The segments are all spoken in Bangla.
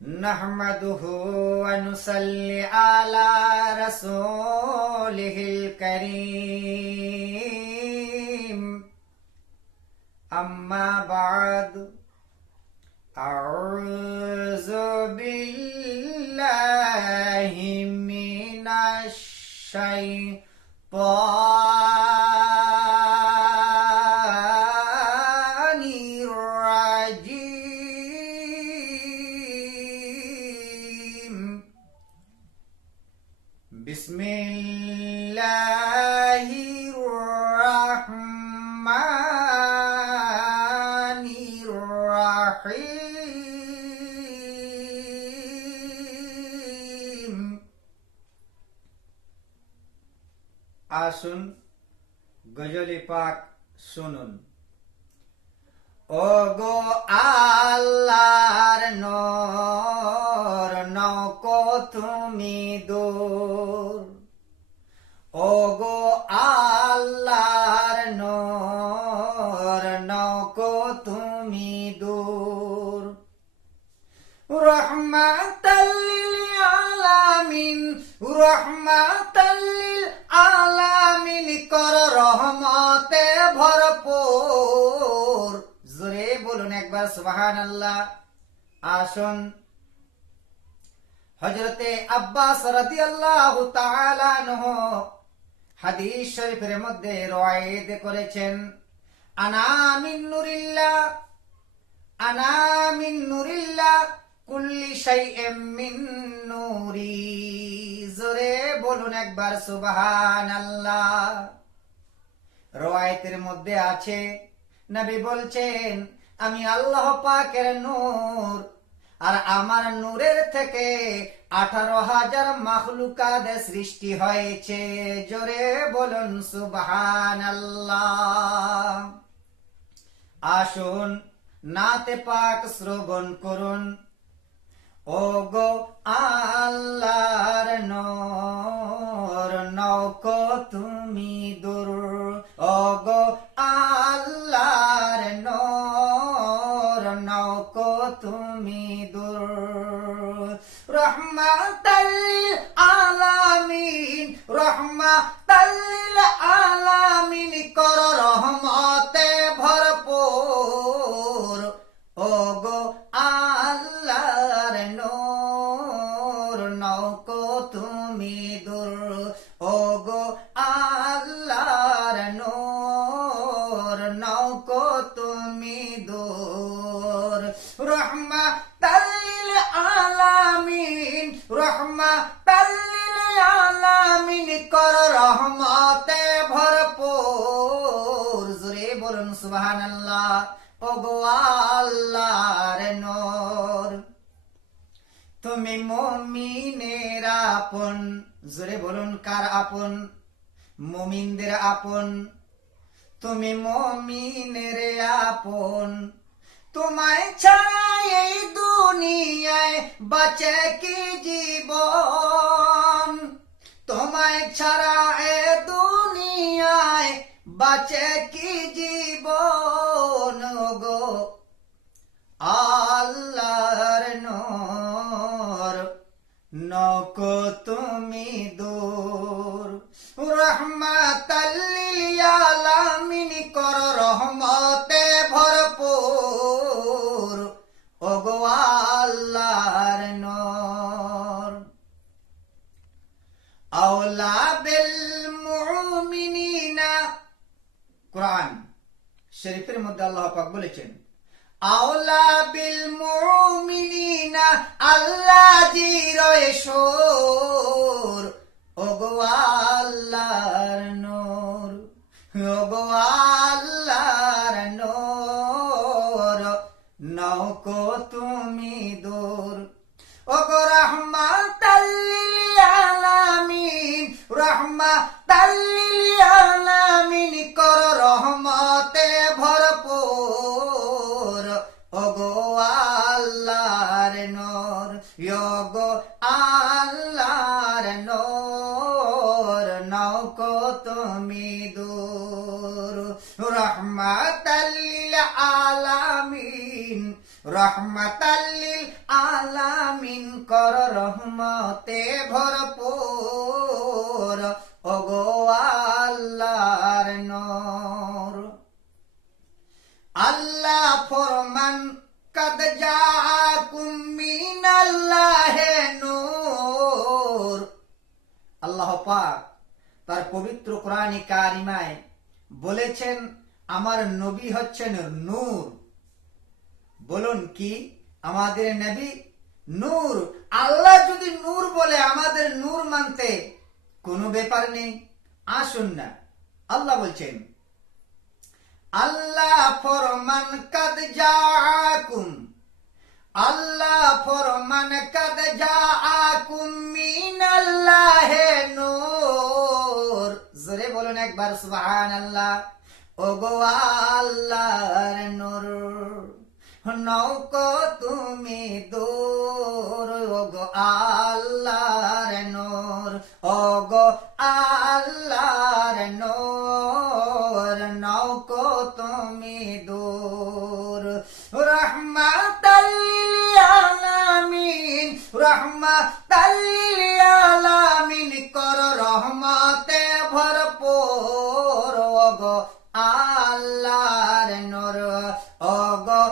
نحمده ونصلي على رسوله الكريم أما بعد أعوذ بالله من الشيطان الرجيم بسم الله الرحمن الرحيم আসুন গজলি পাক শুনুন। ও গো আল্লাহর নূর নকো তুমি দূর, ও গো আল্লাহর নূর নকো তুমি দূর। রহমাতাল লিল আলামিন, রহমাতাল লিল আলামিন কর রহমতে ভরপুর। জোরে বলুন একবার সুবহানাল্লাহ। আসুন হযরতে আব্বাস রাদিয়াল্লাহু তাআলা আনহু হাদিস শরীফের মধ্যে রওয়ায়েত করেছেন, আনা মিন নূরিল্লাহ, আনা মিন নূরিল্লাহ কুল্লি শাইইন মিন নূরি। জোরে বলুন একবার সুবহানাল্লাহ। রওয়ায়েতের মধ্যে আছে, নবী বলছেন, আমি আল্লাহ পাকের নূর, আর আমার নূরের থেকে 18,000 মাখলুকাত সৃষ্টি হয়েছে। জোরে বলুন সুবহানাল্লাহ। আসুন নাতে পাক শ্রবণ করুন। ও গো আল্লাহর নূর নকো তুমি দূর, ও গো আল্লাহর নূর নকো তুমি দূর। রহমাতাল লিল আলামিন, রহমাতাল লিল আলামিন কর রহমতে ভরপুর। ও গো আল্লাহর নূর নকো তুমি দূর, ও গো আল্লাহর নূর নকো তুমি দূর। রহমাতাল লিল আলামিন, রহমাতাল লিল আলামিন কর রহমতে ভরপুর। জোরে বলুন সুবহানাল্লাহ। ও গো আল্লাহর নূর তুমি মুমিনের আপন। জোরে বলুন কার আপন? মুমিনদের আপন। তুমি মুমিনের আপন, তোমায় ছাড়া এই দুনিয়ায় বাঁচে কি জীবন, তোমায় ছাড়া এ দুনিয়ায় বাঁচে কি জীবন। গো আল্লাহর নূর নকো তুমি দূর। রহমাতাল লিল আলামিন কর রহমতে ভরপুর। ও গো আল্লাহর নূর আওলা বিল মুমিনিনা। কোরআন শরীফের মধ্যে আল্লাহ পাক বলেছেন, আওলা বিল মুমিনিনা আল্লাযীর রাসূল। ও গো আল্লাহর নূর, ও গো আল্লাহর নূর নকো তুমি দূর। ও গো রহমাতাল লিল আলামিন, রহমাতাল লিল আলামিন কর রহমতে ভরপুর। ও গো আল্লাহর নূর, ও গো আল্লাহর নূর নকো তুমি দূর। রহমাতাল লিল আলামিন, রহমাতাল লিল আলামিন কর রহমতে ভরপুর ওগো আল্লাহর নূর। আল্লাহ ফরমান কদ জাআকুম মিনাল্লাহি নূর। আল্লাহ পাক তার পবিত্র কোরআনে কারিমায় বলেছেন আমার নবী হচ্ছেন নূর। বলুন কি আমাদের নবী নূর? আল্লাহ যদি নূর বলে আমাদের নূর মানতে কোনো ব্যাপার নেই। আসুন না, আল্লাহ বলছেন আল্লাহ ফরমান কদ জাআকুম, আল্লাহ ফরমান কদ জাআকুম মিনাল্লাহি নূর। জোরে বলুন একবার সুবহানাল্লাহ। ওগো আল্লাহর নূর নৌকো তুমি দূর ওগো আল্লাহর নূর, ওগো আল্লাহর নূর নৌকো তুমি দূর। রহমাতাল লিল আলামিন, রহমাতাল লিল আলামিন কর রহমতে ভরপুর ওগো আল্লাহর নূর, ওগো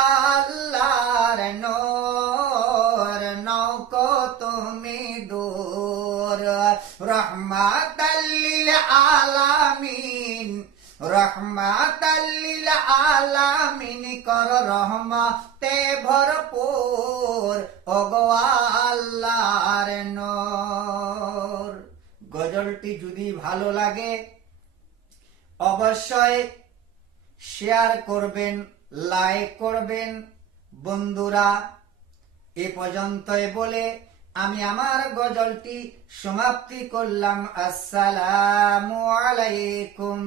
আল্লাহর নূর নৌকো তুমি দূর। রহমাতাল লিল আলামিন, রহমাতাল লিল আলামিন কর রহমতে ভরপুর ওগো আল্লাহর নূর। গজলটি যদি ভালো লাগে অবশ্যই শেয়ার করবেন, লাইক করবেন। বন্ধুরা, এ পর্যন্তই বলে আমি আমার গজলটি সমাপ্তি করলাম। আসসালামু আলাইকুম।